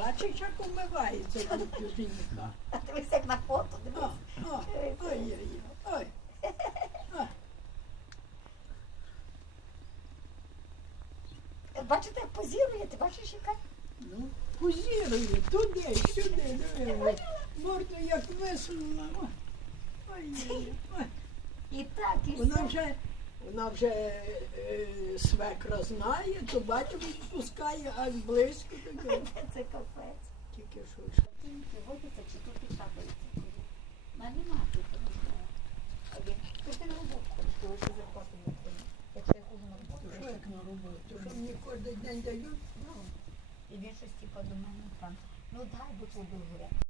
бачиш, як умивається тут жінка. А дивись, як на фото, О, дивись. о, ой. Бачите, як позірує, ти бачиш, яка? Ну, позірує, туди, сюди, диви. Морду як висунула. Ой, ой, ой, ой. І так, і Вона все. вже, вона вже е, свекра знає, то батько відпускає аж близько таке. Це капець. Тільки що ж. Тільки водиться, чи тут і шапається. На нема тут. Ти на роботу ти лише зарплату не. Якщо я хожу на роботу, що як на роботу? Що мені кожен день дають? ну, і він щось типу до мене там. Ну дай, бо це дуже.